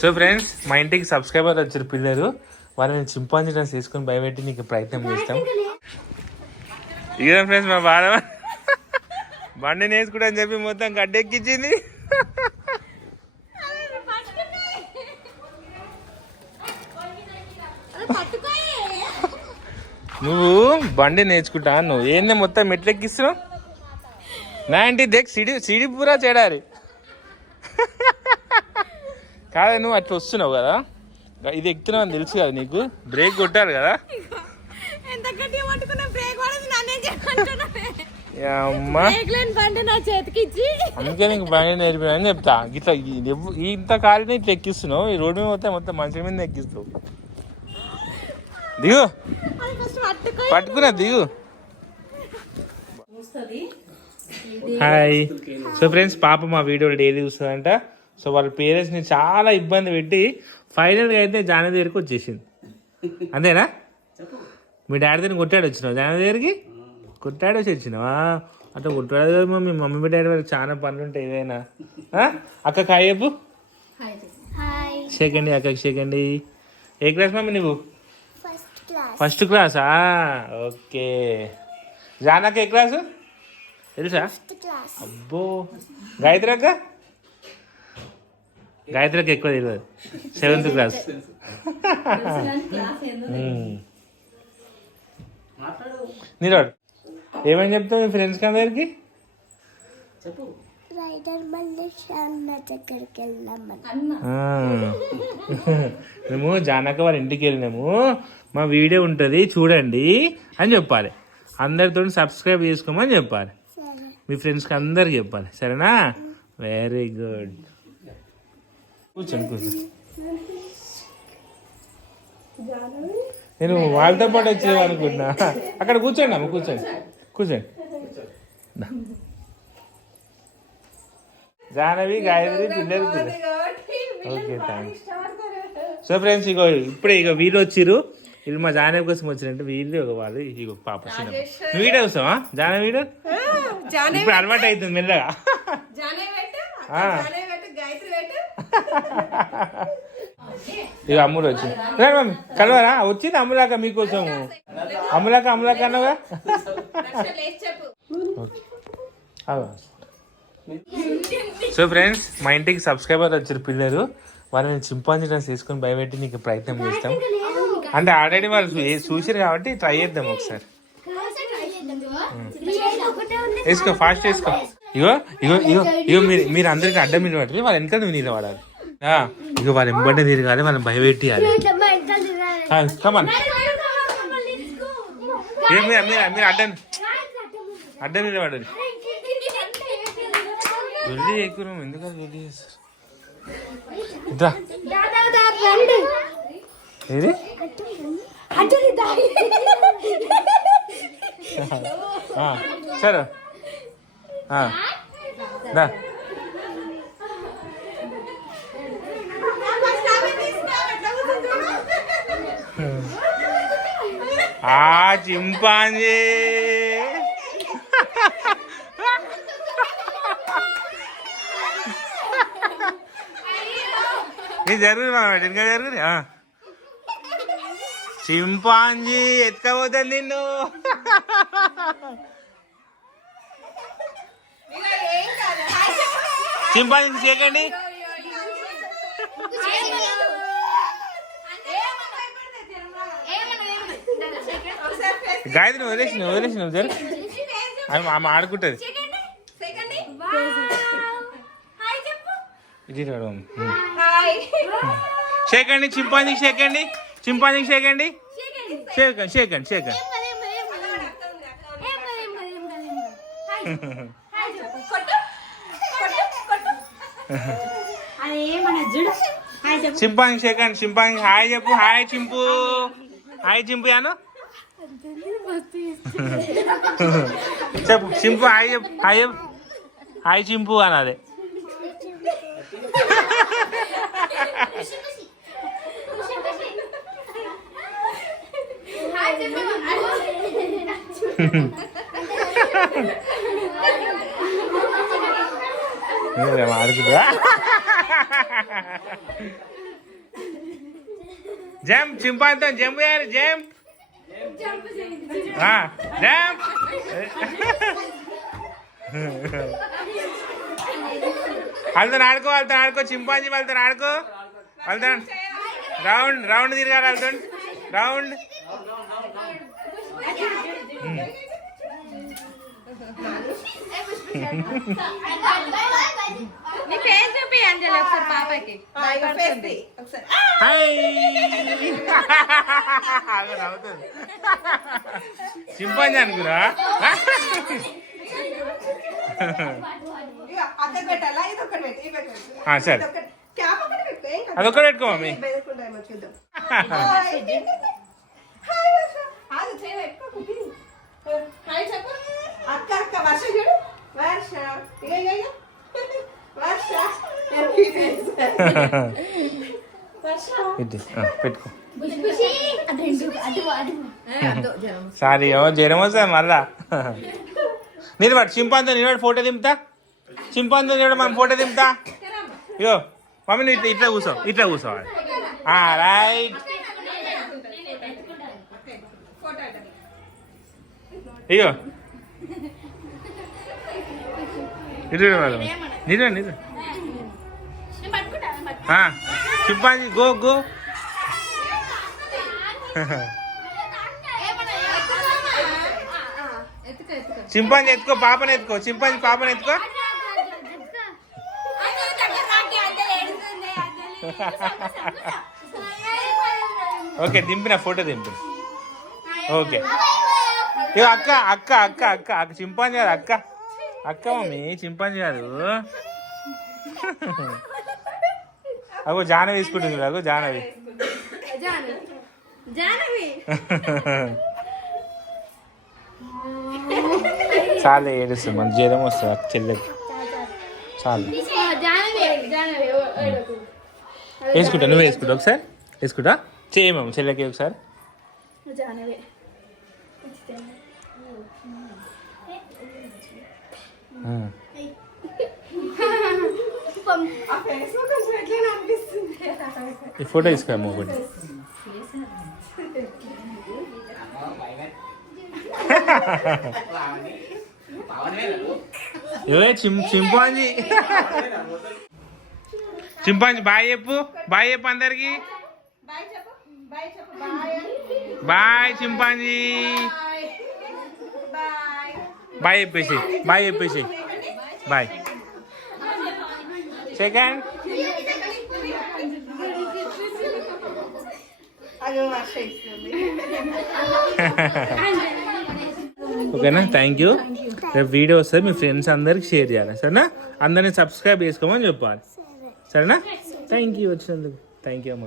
So friends మా ఇంటికి subscriber వచ్చారు పిల్లలు. వాళ్ళని చింపాంజీ డాన్స్ తీసుకొని భయపెట్టి నీకు ప్రయత్నం చేస్తాం. ఇదే ఫ్రెండ్స్ మా బాధ బండి నేసుకుంటా అని చెప్పి మొత్తం గడ్డెక్కించింది. నువ్వు బండి నేర్చుకుంటా నువ్వు ఏంది మొత్తం మెట్లెక్కిస్తున్నావు? నా ఇంటి దేక్ సిడి సిడి పూరా చేడారి. కాదు నువ్వు అట్లా వస్తున్నావు కదా. ఇది ఎక్కుతున్నావు అని తెలుసు కదా నీకు. బ్రేక్ కొట్టాలి కదా. అందుకే నీకు బండి నేర్పినా అని చెప్తా. ఇట్లా ఇంత కాలిని ఇట్లా ఎక్కిస్తున్నావు. ఈ రోడ్డు మీద మొత్తం మొత్తం మనుషుల మీద ఎక్కిస్తావు. దిగు. పట్టుకున్నా దిగు. హాయ్ సో ఫ్రెండ్స్ పాప మా వీడియోలో డైలీ చూస్తుందంట. సో వాళ్ళ పేరెంట్స్ని చాలా ఇబ్బంది పెట్టి ఫైనల్గా అయితే జాన దగ్గరికి వచ్చేసింది. అంతేనా? మీ డాడీ దగ్గర కొట్టాడు వచ్చినావు జాన దగ్గరికి? కొట్టాడు వచ్చి వచ్చినావా? అట్లా కొట్టాడు కదా మీ మమ్మీ మీ డాడీ వాళ్ళకి చాలా పనులు ఉంటాయి ఏదైనా? అక్క కాయపు షేకండి అక్కకి షేకండి. ఏ క్లాస్ మమ్మీ నువ్వు? ఫస్ట్ క్లాస్ ఫస్ట్ క్లాసా ఓకే. జానాక ఏ క్లాసు తెలుసా? ఫస్ట్ క్లాస్ అబ్బో. గాయత్రి అక్క? గాయత్రికి ఎక్కువ తెలియదు. Seventh class. నీరాడు ఏమని చెప్తావు మీ ఫ్రెండ్స్కి అందరికి? మేము జానక వాళ్ళ ఇంటికి వెళ్ళినాము. మా వీడియో ఉంటుంది చూడండి అని చెప్పాలి. అందరితో సబ్స్క్రైబ్ చేసుకోమని చెప్పాలి. మీ ఫ్రెండ్స్కి అందరికి చెప్పాలి. సరేనా? వెరీ గుడ్ కూర్చోండి కూర్చోండి నేను వాళ్ళతో పాటు వచ్చేది అనుకున్నా అక్కడ కూర్చోండి అమ్మ కూర్చోండి. కూర్చోండి. జాహ్నవి గాయత్రి పిల్లలు ఓకే థ్యాంక్స్ సో ఫ్రెండ్స్ ఇగో ఇప్పుడే ఇక వీళ్ళు వచ్చిర్రు. వీళ్ళు మా జాహ్నవి కోసం వచ్చినట్టు వీళ్ళు ఒక వాళ్ళు ఇగో పాప చిన్న. నువ్వు వీడియో వస్తావా జాహ్నవి వీడియో ఇప్పుడు అలవాటు అవుతుంది మెల్లగా జానే పెట్టు ఆ. జానే పెట్టు గాయత్రి పెట్టు ఇక అమ్ములు వచ్చింది రండి మమ్మీ కలవరా? వచ్చింది అమ్ములాక మీకోసం. అమ్ములాక అమ్ములాక అదో. సో ఫ్రెండ్స్ మా ఇంటికి సబ్స్క్రైబర్ వచ్చారు పిల్లలు. వాళ్ళని చింపాంజీ డాన్స్ తీసుకొని భయపెట్టి నీకు ప్రయత్నం చేస్తాం. అంటే ఆల్రెడీ వాళ్ళు చూసారు కాబట్టి ట్రై చేద్దాం ఒకసారి. వేసుకో ఫాస్ట్ వేసుకో. ఇగో ఇగో ఇగో ఇగో మీరు మీరు అందరికి అడ్డం నిలబడి వాళ్ళ వెనకాల నువ్వు నిలబడాలి. ఆ, ఇగో వాళ్ళ ఎంబడి తిరగాలి వాళ్ళని భయపెట్టియాలి. కమన్ మీరు మీరు మీరు అడ్డం అడ్డం నిలబడాలి వెళ్ళి ఎక్కువ ఎందుకు వెళ్ళి ఇద్దా ఏది? సరే. ఆ, దా. ఆ చింపాంజీ. నీ జరుగుతుంది మా ఇంకా జరుగుతుంది? చింపాంజీ ఎత్తుకపోతుంది నిన్ను. చింపాంజీ చేయకండి గాయత్రి వదిలేసి నువ్వు వదిలేసి నువ్వు జరు. ఆమె ఆమె ఆడుకుంటుంది. ఇది. షేకండి చింపాంజీకి షేకండి చింపాంజీకి షేకండి షేకండి షేకండి షేకండి చింపాంగ్ చూడు హాయ్ షేకండి చింపాంజీ హాయ్ చెప్పు హాయ్ చింపు. హాయ్ చింపు యాను? చెప్పు చింపు హాయ్ చెప్పు హాయ్ చెప్పు. హాయ్ చింపు అని అదే అన్నది నువ్వేమో ఆడుకుంటా జంప్ చింపాంతో జంప్ చేయాలి జంప్ జంప్ వాళ్ళతో ఆడుకో వాళ్ళతో ఆడుకో చింపాంజీ వాళ్ళతో ఆడుకో వాళ్ళతో రౌండ్ రౌండ్ తిరగాలి వాళ్ళతో రౌండ్ నీ ఫేస్ చూపి అంజలి ఒకసారి పాపకి. ఒకసారి. హాయ్. నవ్వుతుంది. చింపాంజీ అనుకురా సరే. అదొక్కటి పెట్టుకో మమ్మీ. అక్క అక్క వర్ష చూడు. వర్ష వర్ష పెట్టుకో. సారీ ఏమో జ్వరం మళ్ళా నేను పట్టు చింపాంతో నేను ఫోటో దింపుతా? చింపాంతో నేను మనం ఫోటో దింపుతా? ఇగో మమ్మీ నువ్వు ఇట్లా ఇట్లా కూర్చో ఇట్లా కూర్చోవాలి రైట్. ఇగో. ఇటు మేడం. నిజం నిజం గో గో. చింపాంజీ ఎత్తుకో పాపని ఎత్తుకో. చింపాంజీ పాపని ఎత్తుకో. ఓకే దింపిన ఫోటో దింపిన. ఓకే. ఇగో అక్క అక్క అక్క అక్క అక్క. చింపాంజీ కదా అక్క. అక్క మమ్మీ చింపాంజీ కాదు. అగో జానవి తీసుకుంటుంది అగో జానవి. చాలా ఏడుస్తుంది మన జ్వరం వస్తుంది అక్క చెల్లెకి. చాలు. వేసుకుంటా నువ్వు వేసుకుంటా ఒకసారి. వేసుకుంటా? చేయమమ్మ చెల్లెకి ఒకసారి జానవి ఆ. ఆ ఫేస్లో కొంచెం ఎట్లనే అనిపిస్తుంది ఈ ఫోటో ఏ చిం చింపాంజీ. చింపాంజీ బాయ్ చెప్పు. బాయ్ చెప్పు అందరికి. బాయ్ చెప్పు. బాయ్ చెప్పు. బాయ్. Bye chimpanzee. బాయ్ చెప్పేసి బాయ్ చెప్పేసి బాయ్ సెకండ్ ఓకేనా థ్యాంక్ యూ రేపు వీడియో వస్తే మీ ఫ్రెండ్స్ అందరికి షేర్ చేయాలి. సరేనా? అందరిని సబ్స్క్రైబ్ చేసుకోమని చెప్పాలి. సరేనా? థ్యాంక్ యూ వచ్చినందుకు. థ్యాంక్ యూ అమ్మ